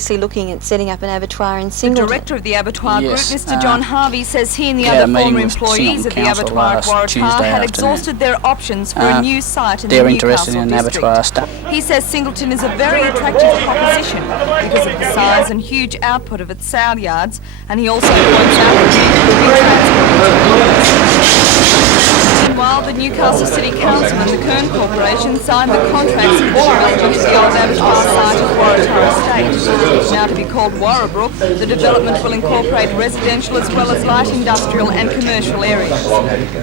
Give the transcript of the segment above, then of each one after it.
seriously looking at setting up an abattoir in Singleton. The director of the abattoir group, Mr. John Harvey, says he and the other former employees of the abattoir at Waratah had exhausted their options for a new site in the Newcastle district. He says Singleton is a very attractive proposition because of the size and huge output of its sale yards, and he also points out that Meanwhile, the Newcastle City Council and the Kern Corporation signed the contracts for the development of the old abattoir site at Waratah Estate. Now to be called Warrabrook, the development will incorporate residential as well as light industrial and commercial areas.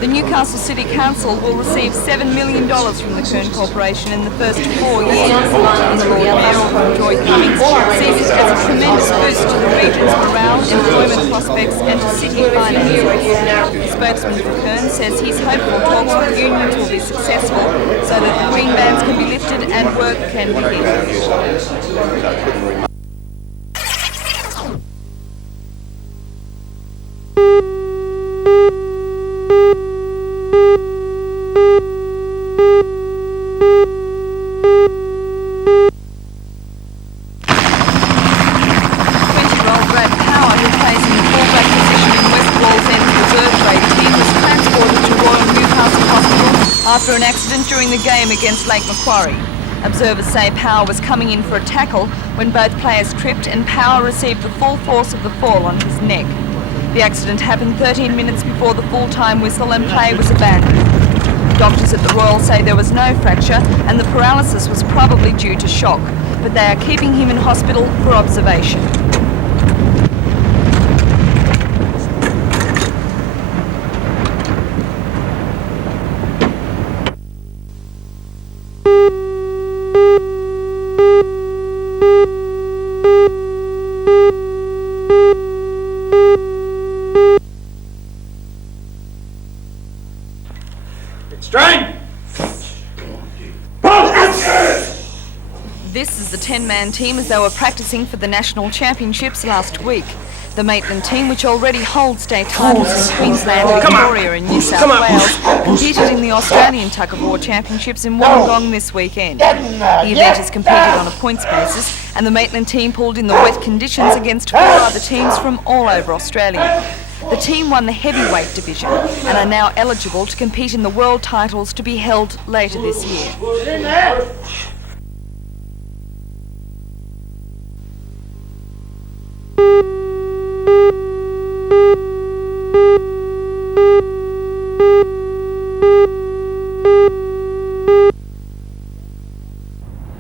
The Newcastle City Council will receive $7 million from the Kern Corporation in the first 4 years. The Lord Mayor, Joy Cummings, sees it as a tremendous boost to the region's morale, employment prospects and to city finances. The spokesman for Kern says he's hopeful talks with unions will be successful so that the green bans can be lifted and work can begin. After an accident during the game against Lake Macquarie. Observers say Power was coming in for a tackle when both players tripped and Power received the full force of the fall on his neck. The accident happened 13 minutes before the full-time whistle and play was abandoned. Doctors at the Royal say there was no fracture and the paralysis was probably due to shock, but they are keeping him in hospital for observation. This is the 10-man team as they were practicing for the National Championships last week. The Maitland team, which already holds state titles in Queensland, Victoria and New South Wales, competed in the Australian Tug-of-War Championships in Wollongong this weekend. The event is competed on a points basis, and the Maitland team pulled in the wet conditions against 4 other teams from all over Australia. The team won the heavyweight division and are now eligible to compete in the world titles to be held later this year.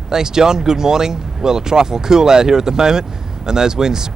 Thanks, John. Good morning. Well, a trifle cool out here at the moment, and those winds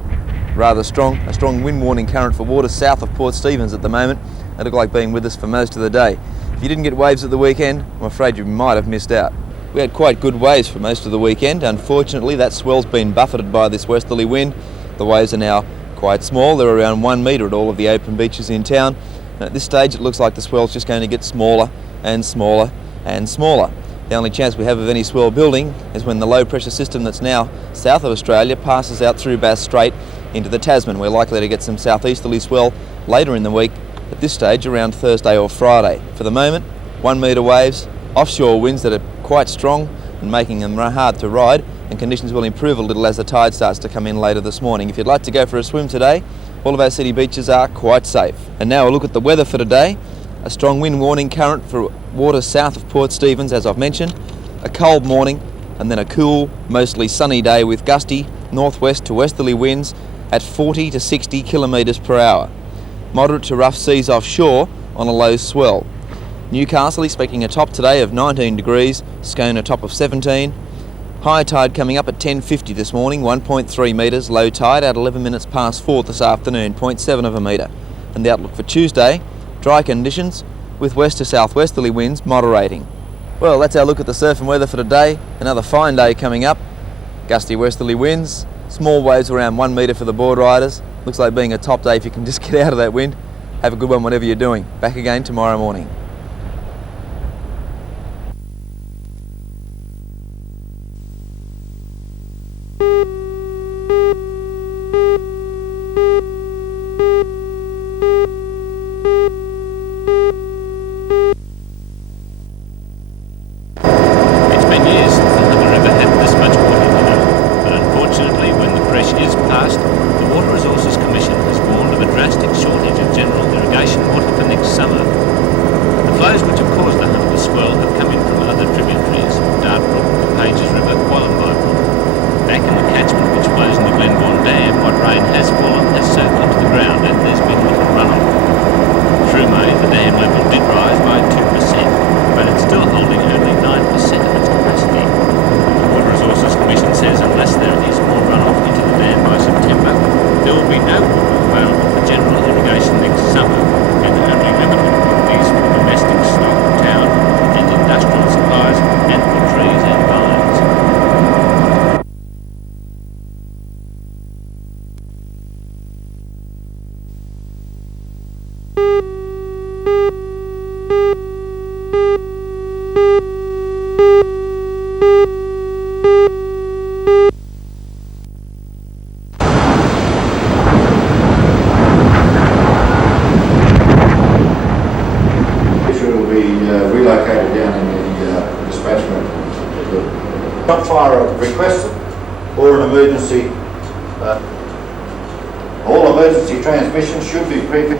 rather strong. A strong wind warning current for waters south of Port Stephens at the moment. They look like being with us for most of the day. If you didn't get waves at the weekend, I'm afraid you might have missed out. We had quite good waves for most of the weekend. Unfortunately, that swell's been buffeted by this westerly wind. The waves are now quite small. They're around 1 metre at all of the open beaches in town. And at this stage, it looks like the swell's just going to get smaller and smaller and smaller. The only chance we have of any swell building is when the low pressure system that's now south of Australia passes out through Bass Strait into the Tasman. We're likely to get some southeasterly swell later in the week, at this stage around Thursday or Friday. For the moment, 1 metre waves, offshore winds that are quite strong and making them hard to ride, and conditions will improve a little as the tide starts to come in later this morning. If you'd like to go for a swim today, all of our city beaches are quite safe. And now a look at the weather for today. A strong wind warning current for waters south of Port Stephens, as I've mentioned. A cold morning and then a cool, mostly sunny day with gusty northwest to westerly winds at 40 to 60 kilometres per hour. Moderate to rough seas offshore on a low swell. Newcastle expecting a top today of 19 degrees, Scone a top of 17. High tide coming up at 10:50 this morning, 1.3 metres. Low tide at 11 minutes past 4 this afternoon, 0.7 of a metre. And the outlook for Tuesday, dry conditions with west to southwesterly winds moderating. Well, that's our look at the surf and weather for today. Another fine day coming up. Gusty westerly winds, small waves around 1 metre for the board riders. Looks like being a top day if you can just get out of that wind. Have a good one whatever you're doing. Back again tomorrow morning. trees and vines. Relocated down in the dispatchment. Not fire requested or an emergency. All emergency transmissions should be pre.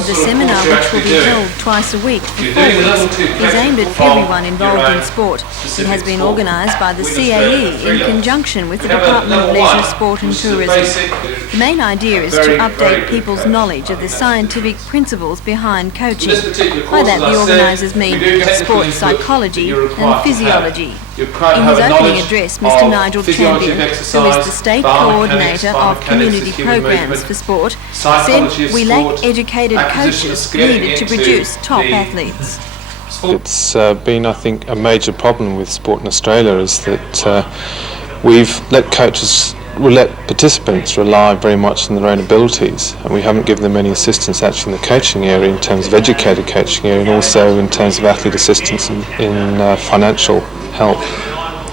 The seminar, which will be held twice a week for 4 weeks, is aimed at everyone involved in sport. It has been organised by the CAE in conjunction with the Department of Leisure, Sport and Tourism. The main idea is to update people's knowledge of the scientific principles behind coaching. By that, the organisers mean sports psychology and physiology. In his opening address, Mr Nigel Champion, who is the State Coordinator of Community Programs for Sport, said we lack educated coaches needed to produce top athletes. It's been, I think, a major problem with sport in Australia is that we've let participants rely very much on their own abilities, and we haven't given them any assistance actually in the coaching area in terms of educated coaching area, and also in terms of athlete assistance in financial help.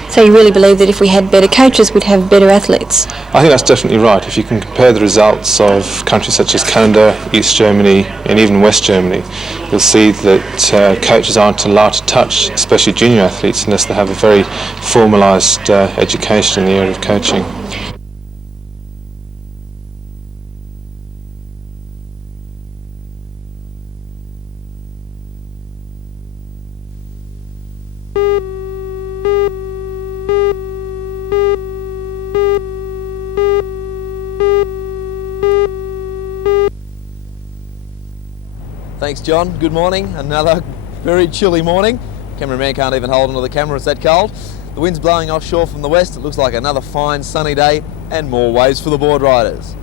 So you really believe that if we had better coaches, we'd have better athletes? I think that's definitely right. If you can compare the results of countries such as Canada, East Germany and even West Germany, you'll see that coaches aren't allowed to touch, especially junior athletes, unless they have a very formalised education in the area of coaching. Thanks, John. Good morning. Another very chilly morning. Cameraman can't even hold onto the camera, it's that cold. The wind's blowing offshore from the west. It looks like another fine sunny day and more waves for the board riders.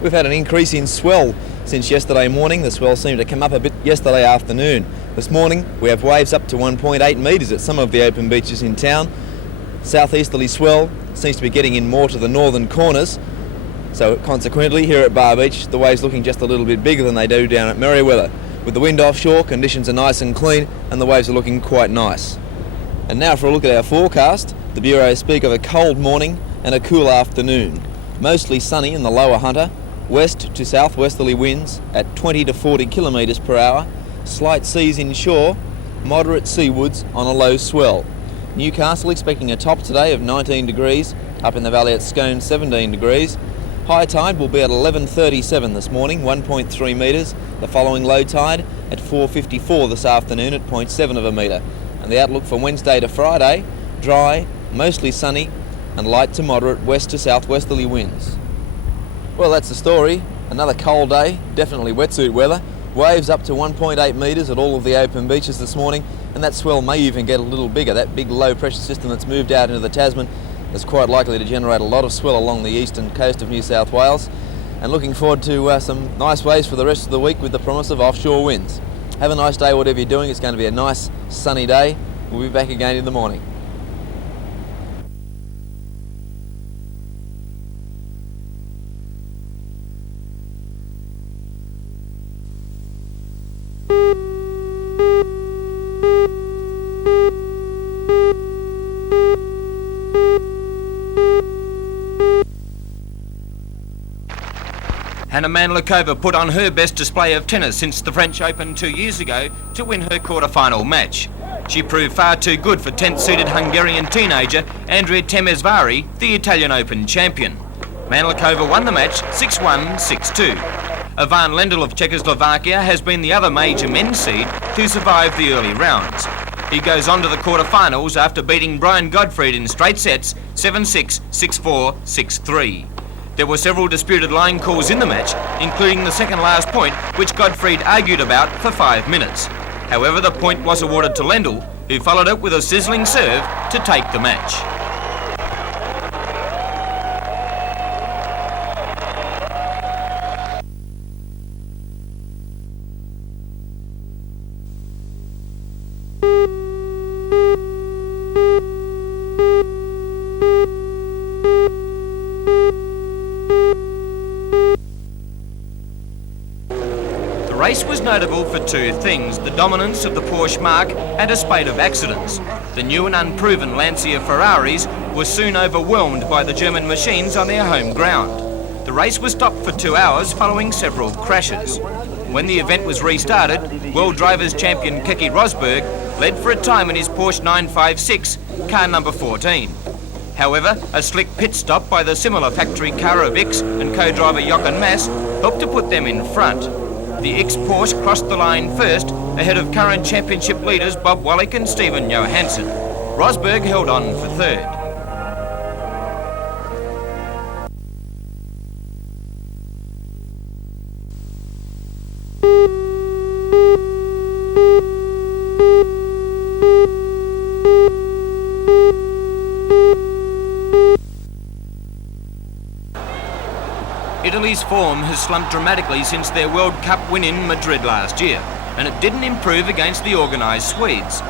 We've had an increase in swell since yesterday morning. The swell seemed to come up a bit yesterday afternoon. This morning we have waves up to 1.8 metres at some of the open beaches in town. Southeasterly swell seems to be getting in more to the northern corners. So consequently, here at Bar Beach, the waves looking just a little bit bigger than they do down at Merriweather. With the wind offshore, conditions are nice and clean and the waves are looking quite nice. And now for a look at our forecast. The Bureau speak of a cold morning and a cool afternoon. Mostly sunny in the lower Hunter, west to southwesterly winds at 20 to 40 kilometres per hour, slight seas inshore, moderate seawoods on a low swell. Newcastle expecting a top today of 19 degrees, up in the valley at Scone 17 degrees. High tide will be at 11:37 this morning, 1.3 metres. The following low tide at 4:54 this afternoon at 0.7 of a metre. And the outlook for Wednesday to Friday, dry, mostly sunny and light to moderate west to southwesterly winds. Well, that's the story. Another cold day, definitely wetsuit weather. Waves up to 1.8 metres at all of the open beaches this morning, and that swell may even get a little bigger. That big low pressure system that's moved out into the Tasman is quite likely to generate a lot of swell along the eastern coast of New South Wales, and looking forward to some nice waves for the rest of the week with the promise of offshore winds. Have a nice day whatever you're doing. It's going to be a nice sunny day. We'll be back again in the morning. Hannah Manlikova put on her best display of tennis since the French Open 2 years ago to win her quarter-final match. She proved far too good for 10th-seeded Hungarian teenager Andrea Temesvari, the Italian Open champion. Manlikova won the match 6-1, 6-2. Ivan Lendl of Czechoslovakia has been the other major men's seed to survive the early rounds. He goes on to the quarter-finals after beating Brian Gottfried in straight sets 7-6, 6-4, 6-3. There were several disputed line calls in the match, including the second last point, which Gottfried argued about for 5 minutes. However, the point was awarded to Lendl, who followed it with a sizzling serve to take the match. The race was notable for two things: the dominance of the Porsche Mark and a spate of accidents. The new and unproven Lancia Ferraris were soon overwhelmed by the German machines on their home ground. The race was stopped for 2 hours following several crashes. When the event was restarted, World Drivers champion Keke Rosberg led for a time in his Porsche 956, car number 14. However, a slick pit stop by the similar factory car of X and co-driver Jochen Mass helped to put them in front. The ex-Porsche crossed the line first, ahead of current championship leaders Bob Wallach and Stephen Johansson. Rosberg held on for third. Italy's form has slumped dramatically since their World Cup win in Madrid last year, and it didn't improve against the organised Swedes.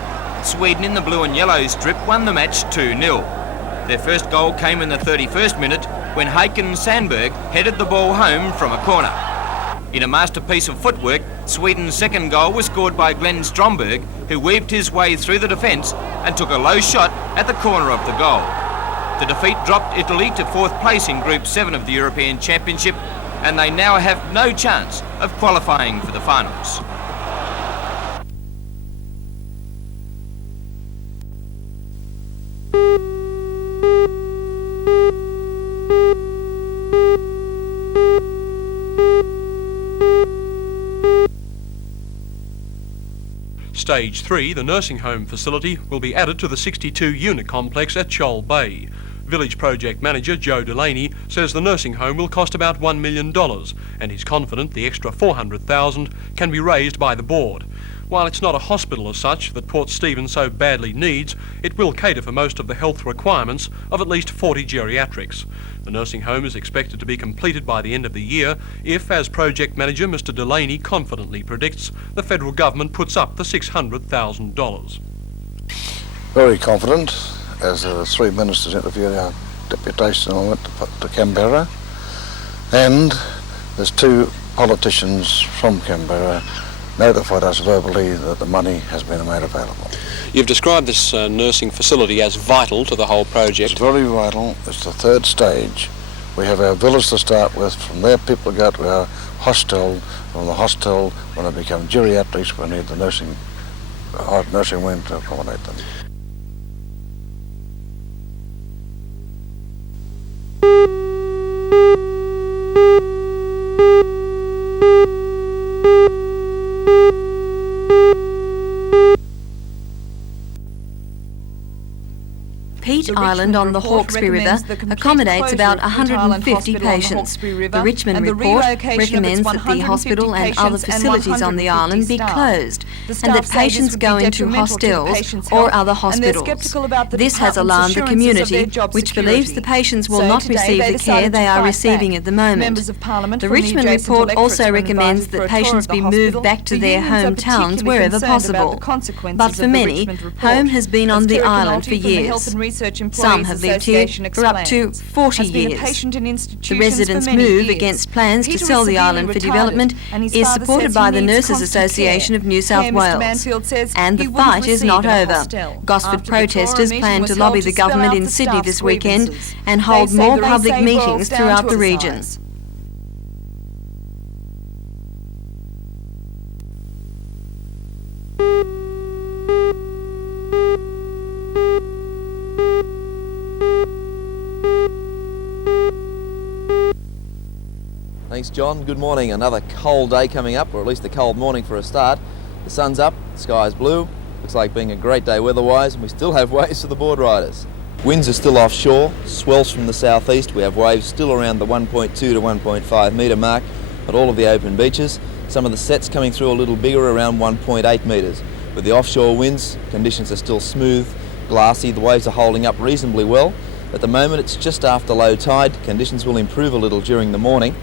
Sweden in the blue and yellow strip won the match 2-0. Their first goal came in the 31st minute when Hakan Sandberg headed the ball home from a corner. In a masterpiece of footwork, Sweden's second goal was scored by Glenn Stromberg, who weaved his way through the defence and took a low shot at the corner of the goal. The defeat dropped Italy to 4th place in Group 7 of the European Championship, and they now have no chance of qualifying for the finals. Stage 3, the nursing home facility, will be added to the 62-unit complex at Shoal Bay. Village Project Manager Joe Delaney says the nursing home will cost about $1 million, and he's confident the extra $400,000 can be raised by the board. While it's not a hospital as such that Port Stephens so badly needs, it will cater for most of the health requirements of at least 40 geriatrics. The nursing home is expected to be completed by the end of the year if, as Project Manager Mr Delaney confidently predicts, the federal government puts up the $600,000. Very confident, as the three ministers interviewed our deputation and went to Canberra, and there's two politicians from Canberra notified us verbally that the money has been made available. You've described this nursing facility as vital to the whole project. It's very vital. It's the third stage. We have our villas to start with. From there people go to our hostel. From the hostel, when they become geriatrics, we need the nursing wing to accommodate them. Peat Island on the Hawkesbury River accommodates about 150 patients. The Richmond report recommends that the hospital and other facilities on the island be closed and that patients go into hostels or other hospitals. This has alarmed the community, which believes the patients will not receive the care they are receiving at the moment. The Richmond report also recommends that patients be moved back to their hometowns wherever possible. But for many, home has been on the island for years. Some have lived here for up to 40 years. The residents' move against plans to sell the island for development is supported by the Nurses Association of New South Wales. And the fight is not over. Gosford protesters plan to lobby the government in Sydney this weekend and hold more public meetings throughout the region. Thanks, John. Good morning. Another cold day coming up, or at least a cold morning for a start. The sun's up, the sky's blue. Looks like being a great day weather-wise, and we still have waves for the board riders. Winds are still offshore, swells from the southeast. We have waves still around the 1.2 to 1.5 metre mark at all of the open beaches. Some of the sets coming through a little bigger, around 1.8 metres. With the offshore winds, conditions are still smooth, glassy. The waves are holding up reasonably well. At the moment it's just after low tide. Conditions will improve a little during the morning,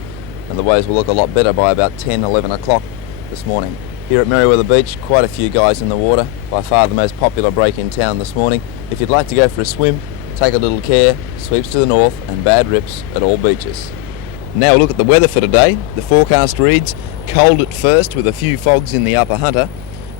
and the waves will look a lot better by about 10, 11 o'clock this morning. Here at Merewether Beach, quite a few guys in the water, by far the most popular break in town this morning. If you'd like to go for a swim, take a little care. Sweeps to the north and bad rips at all beaches. Now a look at the weather for today. The forecast reads cold at first with a few fogs in the upper Hunter,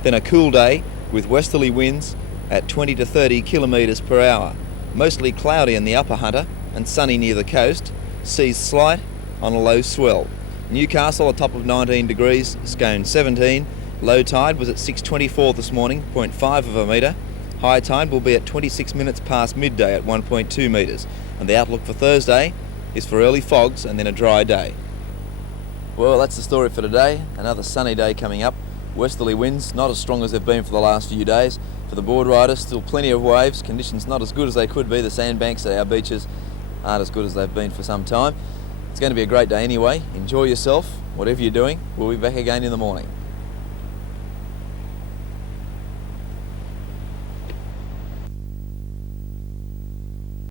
then a cool day with westerly winds at 20 to 30 kilometres per hour. Mostly cloudy in the upper Hunter and sunny near the coast. Seas slight on a low swell. Newcastle a top of 19 degrees, Scone 17. Low tide was at 6:24 this morning, 0.5 of a metre. High tide will be at 26 minutes past midday at 1.2 metres. And the outlook for Thursday is for early fogs and then a dry day. Well, that's the story for today. Another sunny day coming up. Westerly winds, not as strong as they've been for the last few days. For the board riders, still plenty of waves. Conditions not as good as they could be. The sandbanks at our beaches aren't as good as they've been for some time. It's going to be a great day anyway. Enjoy yourself, whatever you're doing. We'll be back again in the morning.